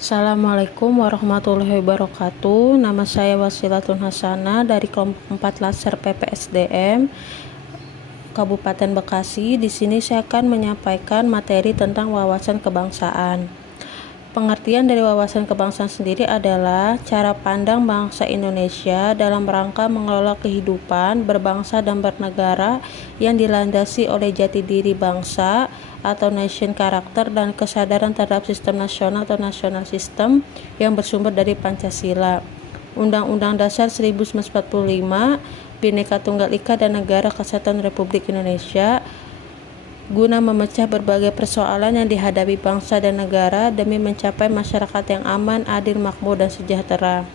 Assalamualaikum warahmatullahi wabarakatuh. Nama saya Wasilatun Hasanah dari kelompok 4 Laser PPSDM Kabupaten Bekasi. Di sini saya akan menyampaikan materi tentang wawasan kebangsaan. Pengertian dari wawasan kebangsaan sendiri adalah cara pandang bangsa Indonesia dalam rangka mengelola kehidupan berbangsa dan bernegara yang dilandasi oleh jati diri bangsa atau nation character dan kesadaran terhadap sistem nasional atau national system yang bersumber dari Pancasila, Undang-Undang Dasar 1945, Bhinneka Tunggal Ika dan Negara Kesatuan Republik Indonesia, guna memecah berbagai persoalan yang dihadapi bangsa dan negara demi mencapai masyarakat yang aman, adil, makmur, dan sejahtera.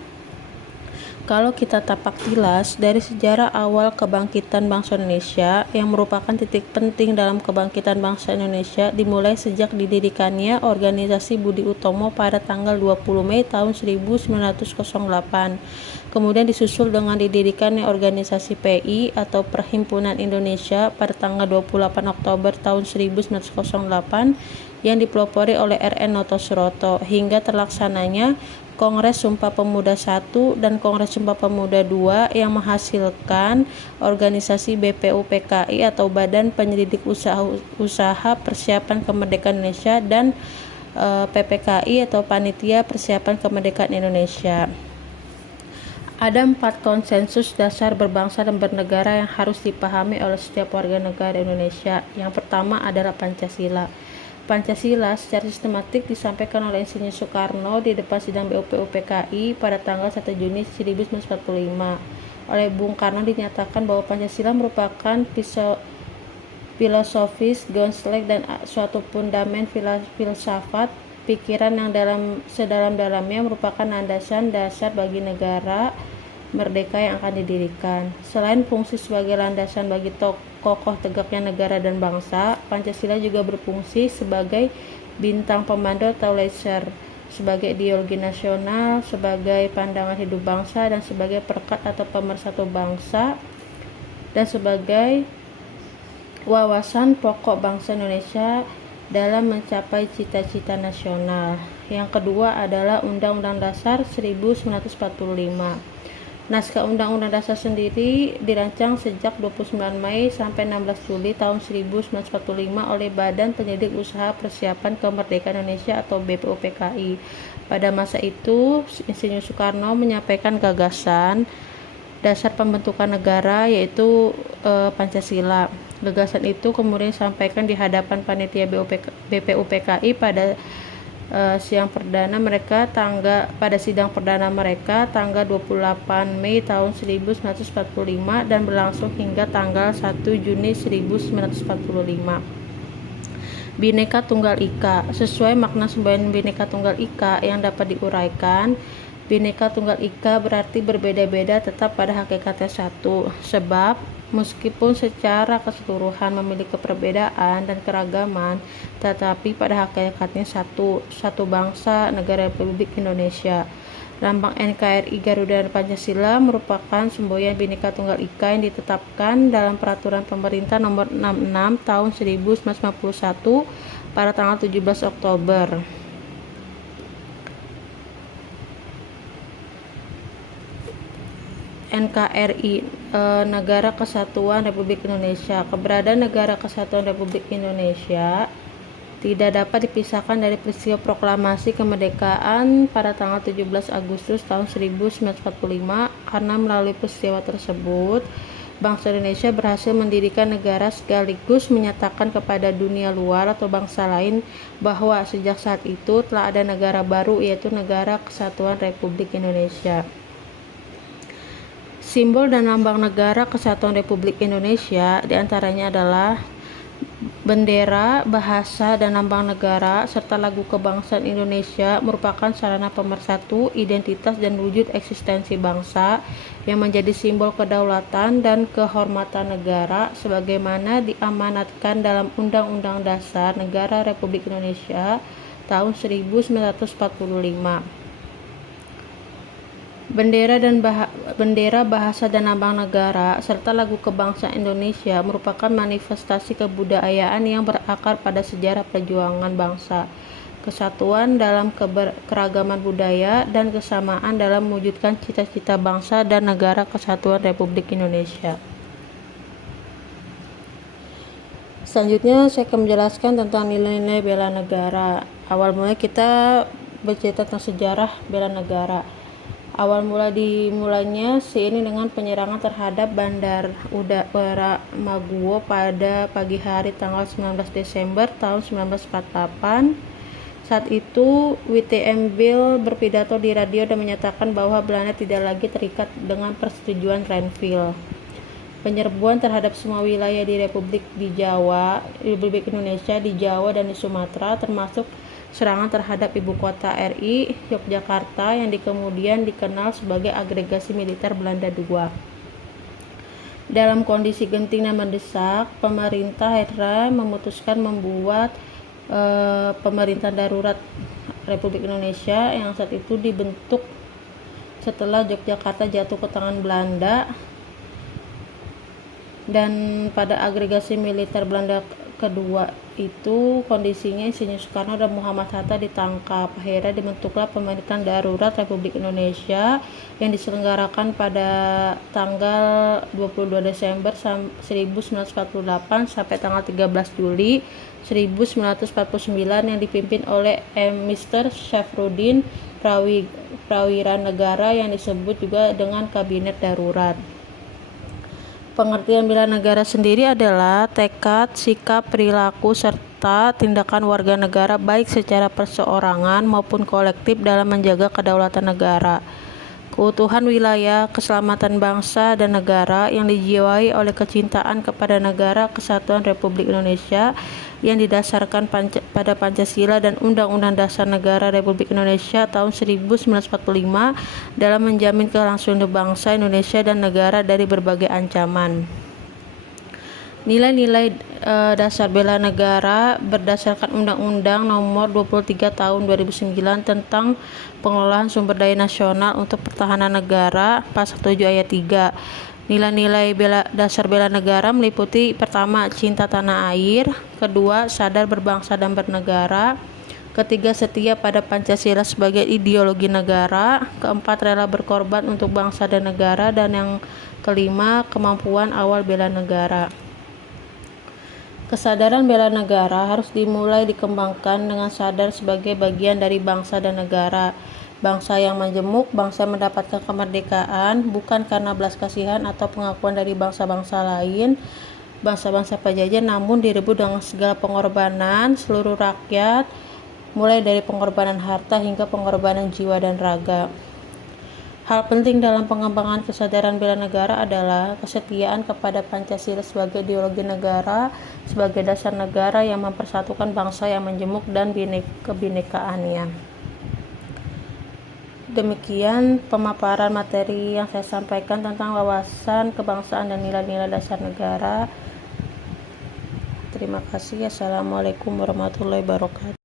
Kalau kita tapak tilas dari sejarah awal kebangkitan bangsa Indonesia yang merupakan titik penting dalam kebangkitan bangsa Indonesia dimulai sejak didirikannya Organisasi Budi Utomo pada tanggal 20 Mei tahun 1908. Kemudian disusul dengan didirikannya Organisasi PI atau Perhimpunan Indonesia pada tanggal 28 Oktober tahun 1908 yang dipelopori oleh R.N. Noto Suroto hingga terlaksananya Kongres Sumpah Pemuda I dan Kongres Sumpah Pemuda II yang menghasilkan organisasi BPUPKI atau Badan Penyelidik Usaha Persiapan Kemerdekaan Indonesia dan PPKI atau Panitia Persiapan Kemerdekaan Indonesia. Ada 4 konsensus dasar berbangsa dan bernegara yang harus dipahami oleh setiap warga negara Indonesia. Yang pertama adalah Pancasila. Pancasila secara sistematik disampaikan oleh Insinyur Soekarno di depan sidang BPUPKI pada tanggal 1 Juni 1945. Oleh Bung Karno dinyatakan bahwa Pancasila merupakan filosofis, gonslek dan suatu fundament filsafat pikiran yang sedalam-dalamnya merupakan landasan dasar bagi negara merdeka yang akan didirikan. Selain fungsi sebagai landasan bagi kokoh tegaknya negara dan bangsa, Pancasila juga berfungsi sebagai bintang pemandu atau laser, sebagai ideologi nasional, sebagai pandangan hidup bangsa, dan sebagai perekat atau pemersatu bangsa, dan sebagai wawasan pokok bangsa Indonesia dalam mencapai cita-cita nasional. Yang kedua adalah Undang-Undang Dasar 1945. Naskah Undang-Undang Dasar sendiri dirancang sejak 29 Mei sampai 16 Juli tahun 1945 oleh Badan Penyelidik Usaha Persiapan Kemerdekaan Indonesia atau BPUPKI. Pada masa itu, Insinyur Soekarno menyampaikan gagasan dasar pembentukan negara yaitu Pancasila. Gagasan itu kemudian disampaikan di hadapan panitia BPUPKI pada sidang perdana mereka tanggal 28 Mei tahun 1945 dan berlangsung hingga tanggal 1 Juni 1945. Bhinneka Tunggal Ika. Sesuai makna semboyan Bhinneka Tunggal Ika yang dapat diuraikan, Bhinneka Tunggal Ika berarti berbeda-beda tetap pada hakikatnya satu, sebab meskipun secara keseluruhan memiliki perbedaan dan keragaman, tetapi pada hakikatnya satu bangsa, negara Republik Indonesia. Lambang NKRI Garuda dan Pancasila merupakan semboyan Bhinneka Tunggal Ika yang ditetapkan dalam Peraturan Pemerintah Nomor 66 Tahun 1951 pada tanggal 17 Oktober. NKRI, Negara Kesatuan Republik Indonesia. Keberadaan Negara Kesatuan Republik Indonesia tidak dapat dipisahkan dari peristiwa proklamasi kemerdekaan pada tanggal 17 Agustus tahun 1945 karena melalui peristiwa tersebut bangsa Indonesia berhasil mendirikan negara sekaligus menyatakan kepada dunia luar atau bangsa lain bahwa sejak saat itu telah ada negara baru yaitu Negara Kesatuan Republik Indonesia. Simbol dan lambang Negara Kesatuan Republik Indonesia diantaranya adalah bendera, bahasa, dan lambang negara, serta lagu kebangsaan Indonesia merupakan sarana pemersatu, identitas, dan wujud eksistensi bangsa yang menjadi simbol kedaulatan dan kehormatan negara sebagaimana diamanatkan dalam Undang-Undang Dasar Negara Republik Indonesia tahun 1945. Bendera, bahasa, dan lambang negara, serta lagu kebangsaan Indonesia merupakan manifestasi kebudayaan yang berakar pada sejarah perjuangan bangsa. kesatuan dalam keragaman budaya, dan kesamaan dalam mewujudkan cita-cita bangsa dan negara kesatuan Republik Indonesia. Selanjutnya saya akan menjelaskan tentang nilai-nilai bela negara. Awal mula kita bercerita tentang sejarah bela negara. Awal mula dimulainya ini dengan penyerangan terhadap Bandar Udara Maguwo pada pagi hari tanggal 19 Desember tahun 1948. Saat itu W.T.M. Bill berpidato di radio dan menyatakan bahwa Belanda tidak lagi terikat dengan persetujuan Renville. Penyerbuan terhadap semua wilayah di Republik Indonesia di Jawa dan di Sumatera, termasuk serangan terhadap ibu kota RI, Yogyakarta, yang kemudian dikenal sebagai agregasi militer Belanda II. Dalam kondisi genting dan mendesak, pemerintah akhirnya memutuskan membuat pemerintahan darurat Republik Indonesia yang saat itu dibentuk setelah Yogyakarta jatuh ke tangan Belanda. Dan pada agregasi militer Belanda kedua itu kondisinya Insinyur Soekarno dan Muhammad Hatta ditangkap. Akhirnya dibentuklah pemerintahan darurat Republik Indonesia yang diselenggarakan pada tanggal 22 Desember 1948 sampai tanggal 13 Juli 1949 yang dipimpin oleh Mr. Syafruddin Prawira Negara yang disebut juga dengan Kabinet Darurat. Pengertian bela negara sendiri adalah tekad, sikap, perilaku, serta tindakan warga negara baik secara perseorangan maupun kolektif dalam menjaga kedaulatan negara, keutuhan wilayah, keselamatan bangsa dan negara yang dijiwai oleh kecintaan kepada negara kesatuan Republik Indonesia yang didasarkan pada Pancasila dan Undang-Undang Dasar Negara Republik Indonesia tahun 1945 dalam menjamin kelangsungan bangsa Indonesia dan negara dari berbagai ancaman. Nilai-nilai dasar bela negara berdasarkan Undang-Undang Nomor 23 Tahun 2009 tentang pengelolaan sumber daya nasional untuk pertahanan negara, Pasal 7 Ayat 3. Nilai-nilai dasar bela negara meliputi: pertama, cinta tanah air; kedua, sadar berbangsa dan bernegara; ketiga, setia pada Pancasila sebagai ideologi negara; keempat, rela berkorban untuk bangsa dan negara; dan yang kelima, kemampuan awal bela negara. Kesadaran bela negara harus dimulai dikembangkan dengan sadar sebagai bagian dari bangsa dan negara. Bangsa yang majemuk, bangsa yang mendapatkan kemerdekaan bukan karena belas kasihan atau pengakuan dari bangsa-bangsa lain, bangsa-bangsa penjajah, namun direbut dengan segala pengorbanan seluruh rakyat, mulai dari pengorbanan harta hingga pengorbanan jiwa dan raga. Hal penting dalam pengembangan kesadaran bela negara adalah kesetiaan kepada Pancasila sebagai ideologi negara, sebagai dasar negara yang mempersatukan bangsa yang majemuk dan kebinekaannya. Demikian pemaparan materi yang saya sampaikan tentang wawasan kebangsaan dan nilai-nilai dasar negara. Terima kasih. Assalamualaikum warahmatullahi wabarakatuh.